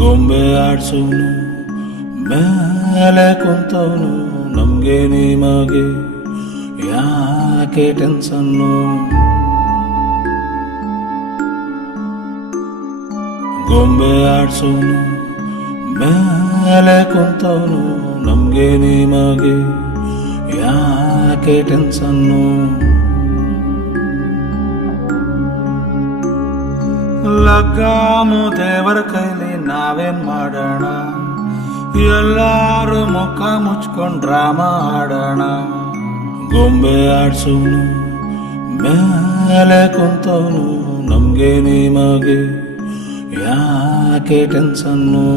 ಗೊಂಬೆ ಆಡ್ಸೋನು ಮೇಲೆ ಕುಂತವನು, ನಮ್ಗೆ ನಿಮಗೆ ಯಾಕೆ ಟೆನ್ಷನ್ನು? ಗೊಂಬೆ ಆಡ್ಸೋನು ಮೇಲೆ ಕುಂತವನು, ನಮ್ಗೆ ನಿಮಗೆ ಯಾಕೆ ಟೆನ್ಷನ್ನು? ಲಗ್ಗಾಮು ದೇವರ ಕೈಲಿ ನಾವೇನ್ ಮಾಡೋಣ, ಎಲ್ಲಾರು ಮುಖ ಮುಚ್ಕೊಂಡ್ ಡ್ರಾಮಾ ಆಡೋಣ. ಗೊಂಬೆ ಆಡ್ಸೋನು ಮೇಲೆ ಕುಂತವನು, ನಮ್ಗೆ ನಿಮಗೆ ಯಾಕೆ ಟೆನ್ಷನ್ನು?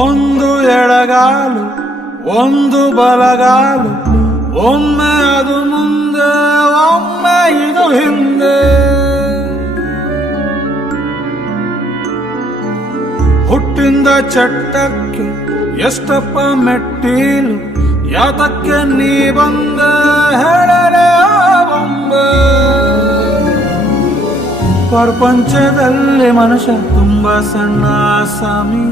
ಒಂದು ಎಡಗಾಲು ಒಂದು ಬಲಗಾಲು, ಒಮ್ಮೆ ಅದು ಮುಂದೆ ಒಮ್ಮೆ ಇದು ಹಿಂದೆ. ಹುಟ್ಟಿಂದ ಚಟ್ಟಕ್ಕೆ ಎಷ್ಟಪ್ಪ ಮೆಟ್ಟೀಲು, ಯಾತಕ್ಕೆ ನೀ ಬಂದ ಹೇಳಲೇ ಬೊಂಬೆ. ಪ್ರಪಂಚದಲ್ಲಿ ಮನುಷ್ಯ ತುಂಬಾ ಸಣ್ಣ ಸ್ವಾಮಿ,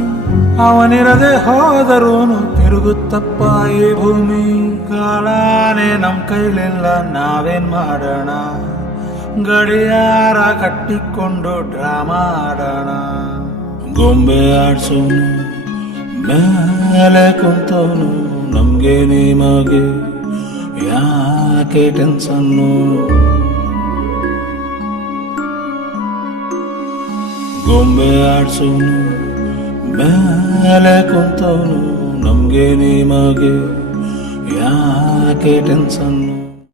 ಅವನಿರದೆ ಹೋದರೂನು ತಿರುಗುತ್ತಪ್ಪ ಈ ಭೂಮಿ. ಕಾಲಾನೇ ನಮ್ ಕೈಲಿಲ್ಲ, ನಾವೇನ್ ಮಾಡೋಣ? ಗಡಿಯಾರ ಕಟ್ಟಿಕೊಂಡು ಡ್ರಾಮಾ ಆಡೋಣ. ಗೊಂಬೆ ಆಡ್ಸೋನು ಮೇಲೆ ಕುಂತವನು, ನಮ್ಗೆ ನಿಮಗೆ ಯಾಕೆ ಟೆನ್ಷನ್ನು? ಗೊಂಬೆ ಆಡ್ಸೋನು ಮೇಲೆ ಕುಂತವನು, ನಮ್ಗೆ ನಿಮಗೆ ಯಾಕೆ ಟೆನ್ಷನ್ನು?